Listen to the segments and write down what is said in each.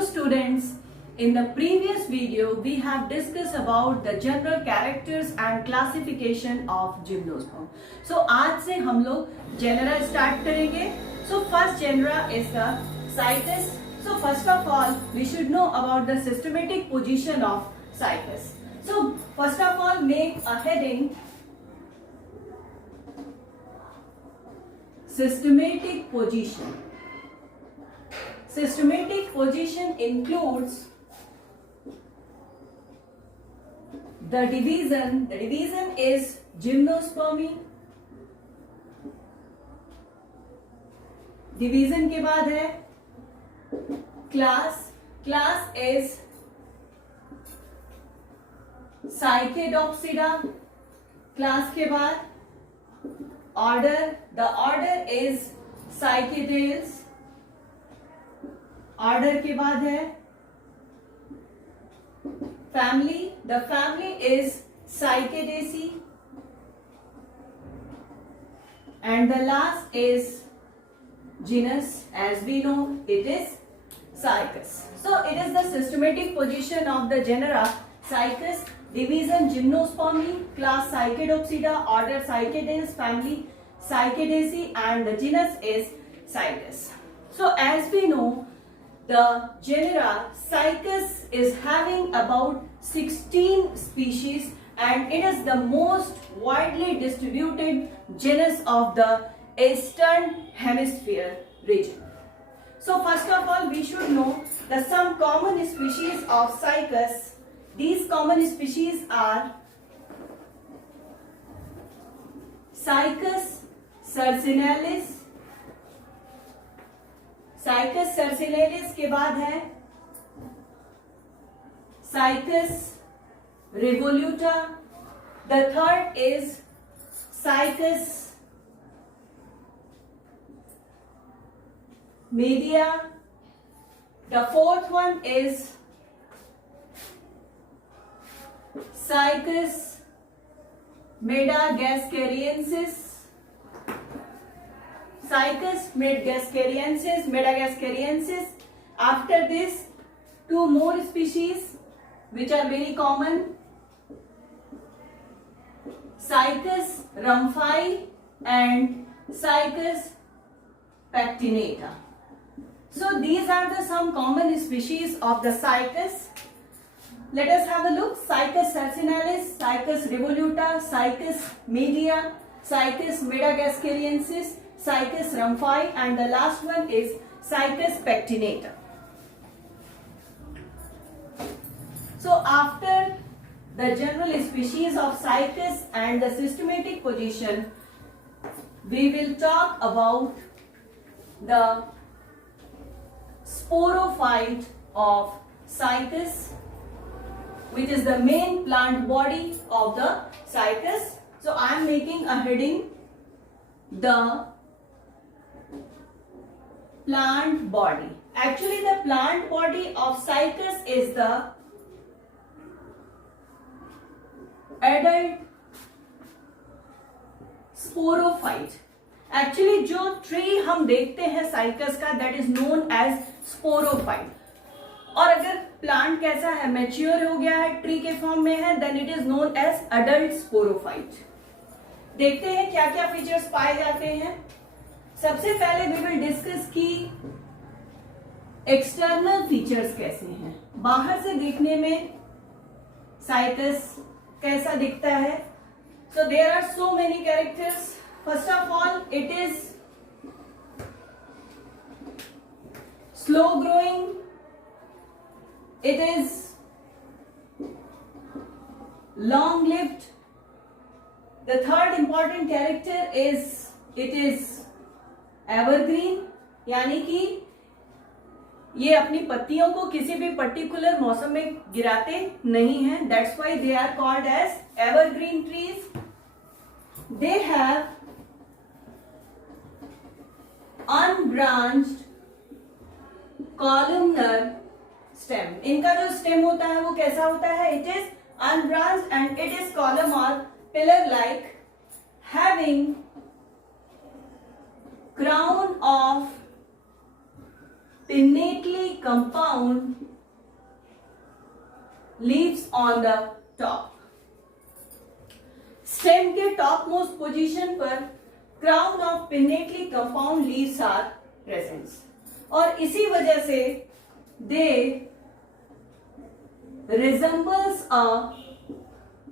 Hello students, in the previous video we have discussed about the general characters and classification of gymnosperm. So आज से हम लोग genera start करेंगे. So first genera is the Cycas. So first of all we should know about the systematic position of Cycas. So first of all make a heading systematic position. Systematic position includes the division. The division is gymnospermy. Division के बाद है class. Class is Cycadopsida. Class के बाद order. The order is Cycadales. Order के बाद है family. The family is Cycadaceae and the last is genus. As we know it is Cycas. So it is the systematic position of the genera Cycas. Division Gymnospermae. Class Cycadopsida. Order Cycadales. Family Cycadaceae and the genus is Cycas. So as we know the genera Cycas is having about 16 species and it is the most widely distributed genus of the Eastern Hemisphere region. So first of all we should know the some common species of Cycas. These common species are Cycas cercinalis. Cycas circinalis के बाद है Cycas revoluta. The third is Cycas media. The fourth one is Cycas madagascariensis. Cycas Madagascariensis. After this, two more species which are very common. Cycas rumphii and Cycas pectinata. So these are the some common species of the Cycas. Let us have a look. Cycas cercinalis, Cycas revoluta, Cycas media, Cycas madagascariensis, Cycas rumphii and the last one is Cycas pectinata. So after the general species of Cycas and the systematic position, we will talk about the sporophyte of Cycas, which is the main plant body of the Cycas. So I am making a heading, the plant body. Actually the plant body of Cycas is the adult sporophyte. Actually जो ट्री हम देखते हैं Cycas का, that is known as sporophyte. और अगर प्लांट कैसा है, मैच्योर हो गया है, ट्री के फॉर्म में है, then it is known as adult sporophyte. देखते हैं क्या क्या फीचर्स पाए जाते हैं. सबसे पहले वी विल डिस्कस की एक्सटर्नल फीचर्स कैसे हैं. बाहर से देखने में साइकस कैसा दिखता है. So there are so many characters. First of all it is slow growing. It is long lived. The third important character is it is evergreen, यानी कि ये अपनी पत्तियों को किसी भी पर्टिकुलर मौसम में गिराते नहीं हैं. That's why they are called as evergreen trees. They have unbranched columnar stem. इनका जो स्टेम होता है वो कैसा होता है, it is unbranched and it is column और pillar like, having crown of pinnately compound leaves on the top. Stem के टॉप मोस्ट पोजीशन पर crown of pinnately compound leaves are present और इसी वजह से they resembles a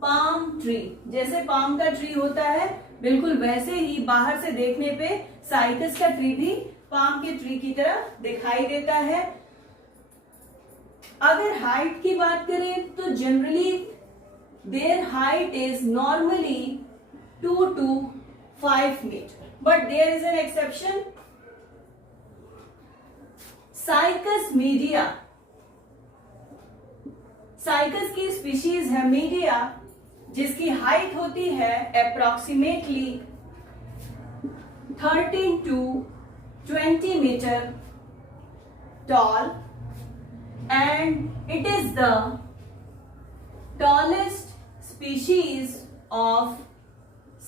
palm tree. जैसे palm का ट्री होता है बिल्कुल वैसे ही बाहर से देखने पे साइकस का ट्री भी पाम के ट्री की तरह दिखाई देता है। अगर हाइट की बात करें तो generally their height is normally 2 to 5 meter, but there is an exception. Cycas media, Cycas की स्पीशीज है मीडिया जिसकी हाइट होती है approximately 13 to 20 metre tall and it is the tallest species of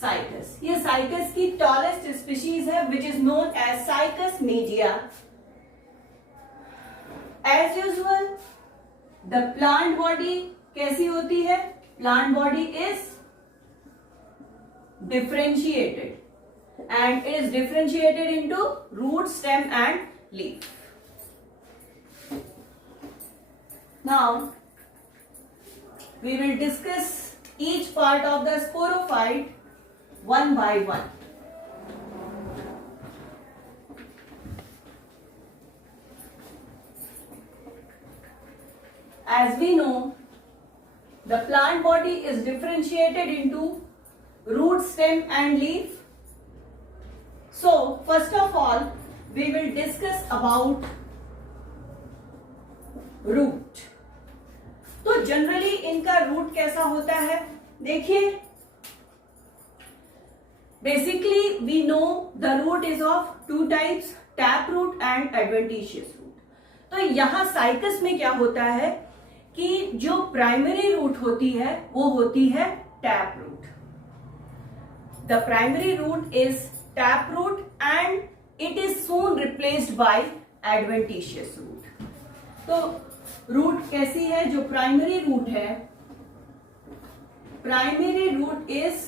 cycas. ये cycas की tallest species है which is known as Cycas media. As usual, the plant body कैसी होती है? Plant body is differentiated and it is differentiated into root, stem and leaf. Now we will discuss each part of the sporophyte one by one. As we know, the plant body is differentiated into root, stem and leaf. So, first of all, we will discuss about root. तो generally इनका root कैसा होता है? देखिए, basically we know the root is of two types, tap root and adventitious root. तो यहां साइकस में क्या होता है कि जो प्राइमरी रूट होती है वो होती है tap root. The primary root is tap root and it is soon replaced by adventitious root. तो रूट कैसी है? जो प्राइमरी रूट है, primary root is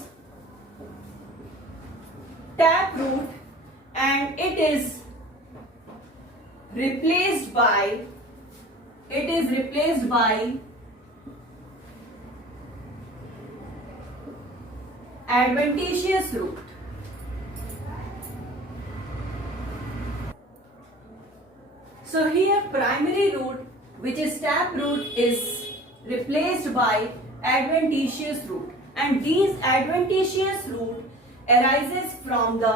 tap root and it is replaced by adventitious root. So here primary root, which is tap root, is replaced by adventitious root, and these adventitious root arises from the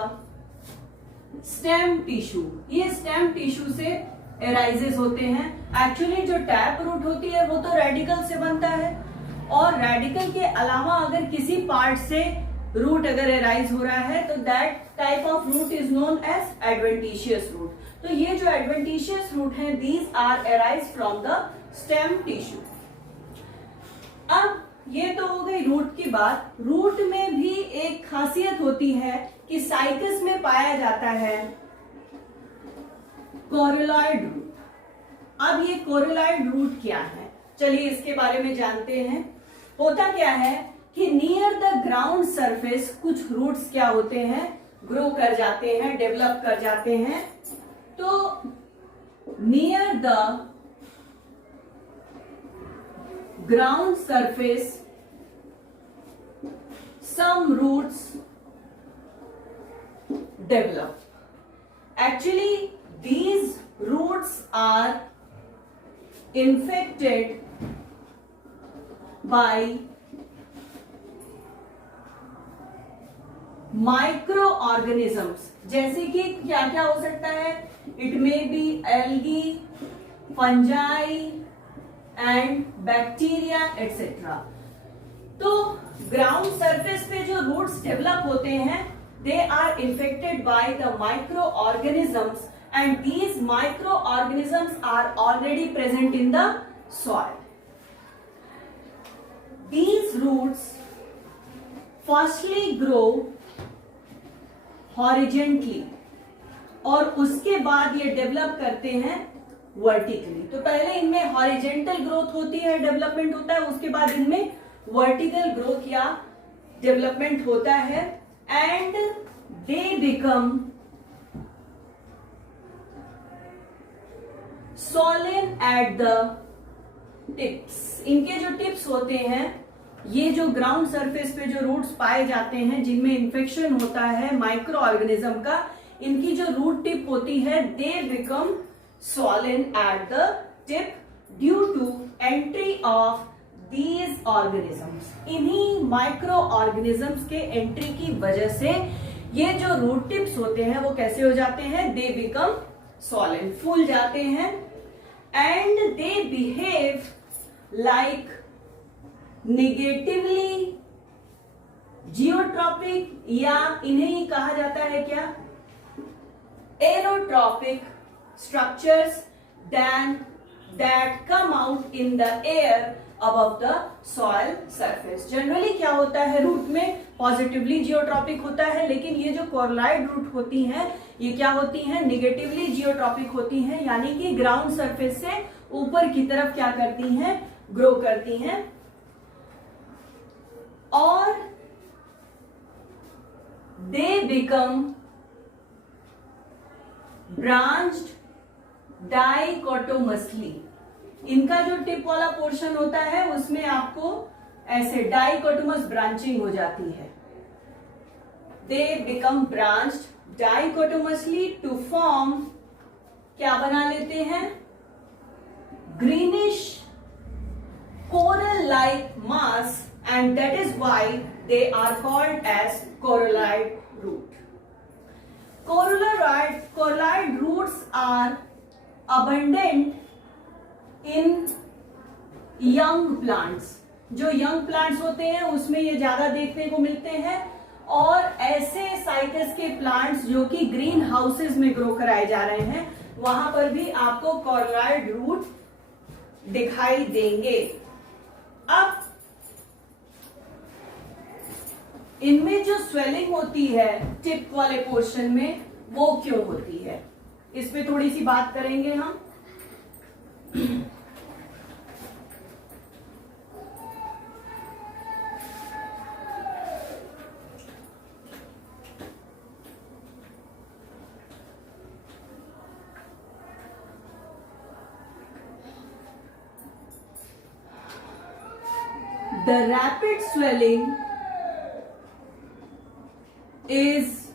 stem tissue. ये stem tissue से arises होते हैं। Actually जो tap root होती है वो तो radical से बनता है और radical के अलावा अगर किसी part से root अगर arise हो रहा है तो that type of root is known as adventitious root. तो ये जो एडवेंटिशियस रूट हैं, these are arise from the stem tissue. अब ये तो हो गई रूट की बात। रूट में भी एक खासियत होती है कि साइकस में पाया जाता है कोरिलॉइड रूट। अब ये कोरिलॉइड रूट क्या है, चलिए इसके बारे में जानते हैं। होता क्या है कि नियर द ग्राउंड सरफेस कुछ रूट्स क्या होते हैं, ग्रो कर जाते हैं, डेवलप कर जाते हैं। तो near the ground surface some roots develop. Actually, these roots are infected by microorganisms. जैसे कि क्या क्या हो सकता है? It may be algae, fungi and bacteria etc. तो ग्राउंड सरफेस पे जो रूट्स डेवलप होते हैं, they are infected by the micro organisms and these micro organisms are already present in the soil. These roots firstly grow horizontally और उसके बाद ये डेवलप करते हैं वर्टिकली। तो पहले इनमें हॉरिजेंटल ग्रोथ होती है, डेवलपमेंट होता है, उसके बाद इनमें वर्टिकल ग्रोथ या डेवलपमेंट होता है and they become swollen at the tips. इनके जो टिप्स होते हैं, ये जो ग्राउंड सरफेस पे जो रूट्स पाए जाते हैं जिनमें इन्फेक्शन होता है माइक्रो ऑर्गेनिज्म का, इनकी जो रूट टिप होती है they become swollen at the tip due to entry of these organisms। इन्हीं माइक्रो ऑर्गेनिजम्स के एंट्री की वजह से ये जो रूट टिप्स होते हैं वो कैसे हो जाते हैं, दे बिकम swollen, फूल जाते हैं and they behave like negatively geotropic, या इन्हें ही कहा जाता है क्या, एरोट्रॉपिक structures than that come out in the air above the soil surface। Generally क्या होता है, रूट में पॉजिटिवली जियोट्रॉपिक होता है, लेकिन ये जो कोरलाइड रूट होती हैं ये क्या होती हैं, निगेटिवली जियोट्रॉपिक होती हैं, यानी कि ग्राउंड सरफेस से ऊपर की तरफ क्या करती हैं, ग्रो करती हैं। और दे बिकम ब्रांच्ड डाइकोटोमसली। इनका जो टिप वाला पोर्शन होता है उसमें आपको ऐसे डाइकोटोमस ब्रांचिंग हो जाती है। They become branched dichotomously to form, क्या बना लेते हैं, greenish coral like mass and that is why they are called as coralloid root. Coralloid roots are abundant in young plants। जो यंग प्लांट्स होते हैं उसमें ये ज्यादा देखने को मिलते हैं, और ऐसे साइकस के प्लांट्स जो कि ग्रीन हाउसेज में ग्रो कराए जा रहे हैं वहां पर भी आपको कॉरलॉइड रूट दिखाई देंगे। अब इनमें जो स्वेलिंग होती है टिप वाले पोर्शन में वो क्यों होती है, इस पे थोड़ी सी बात करेंगे हम। The rapid swelling is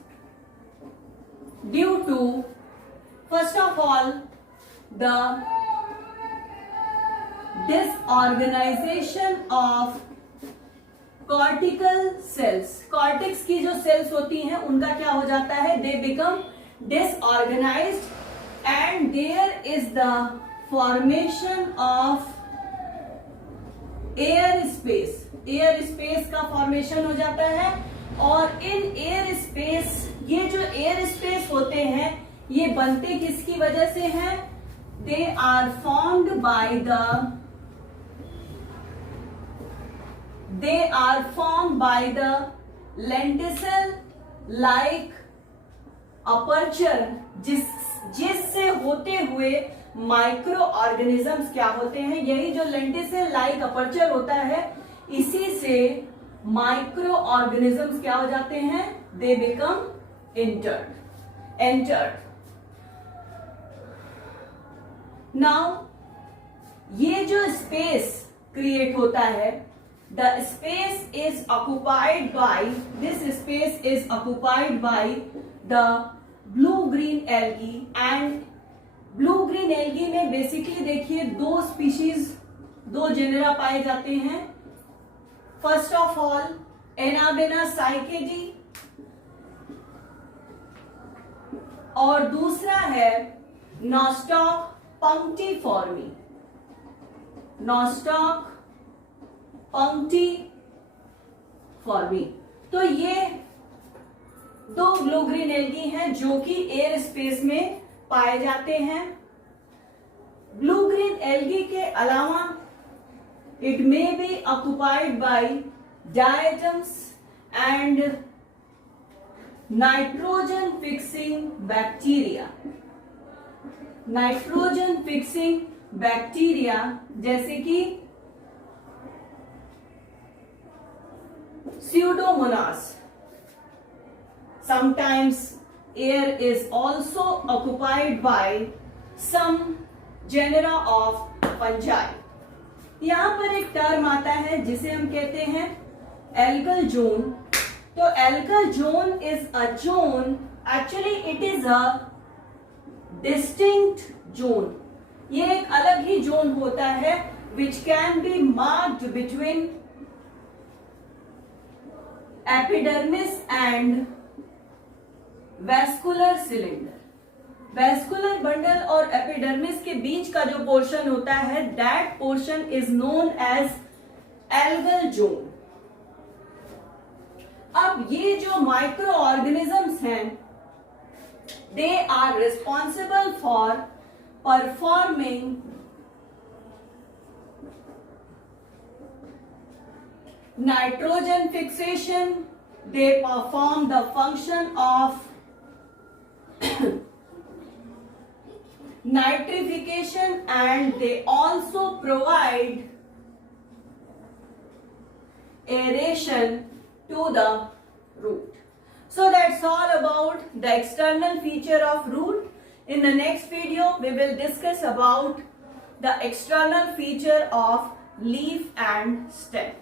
due to, first of all, the disorganization of cortical cells। Cortex की जो सेल्स होती हैं उनका क्या हो जाता है, they become disorganized and there is the formation of air space का फॉर्मेशन हो जाता है। और इन एयर स्पेस, ये जो एयर स्पेस होते हैं ये बनते किसकी वजह से हैं, they are formed by the lenticel like aperture, जिससे होते हुए माइक्रो ऑर्गेनिजम्स क्या होते हैं, यही जो लेंटिसल लाइक अपर्चर होता है इसी से माइक्रो ऑर्गेनिजम्स क्या हो जाते हैं, दे बिकम एंटर्ड। नाउ ये जो स्पेस क्रिएट होता है, the space is occupied by, this space is occupied by the blue green algae. And blue green algae में बेसिकली देखिए दो स्पीशीज, दो जेनेरा पाए जाते हैं। फर्स्ट ऑफ ऑल एनाबेना साइकेजी और दूसरा है नॉस्टॉक पंक्टिफॉर्मी। तो ये दो ब्लू ग्रीन एल्गी हैं जो कि एयर स्पेस में पाए जाते हैं। ब्लू ग्रीन एल्गी के अलावा it may be occupied by diatoms and nitrogen fixing bacteria. Nitrogen fixing bacteria जैसे कि Pseudomonas. Sometimes air is also occupied by some genera of fungi. यहाँ पर एक टर्म आता है जिसे हम कहते हैं एल्गल जोन. तो algal zone is a zone, actually it is a distinct zone. ये एक अलग ही जोन होता है which can be marked between epidermis and vascular cylinder. Vascular bundle और एपिडर्मिस के बीच का जो पोर्शन होता है, that portion is known as algal zone. अब ये जो माइक्रो ऑर्गेनिजम्स हैं, they are responsible for performing nitrogen fixation. They perform the function of nitrification, and they also provide aeration to the root. So that's all about the external feature of root. In the next video we will discuss about the external feature of leaf and stem.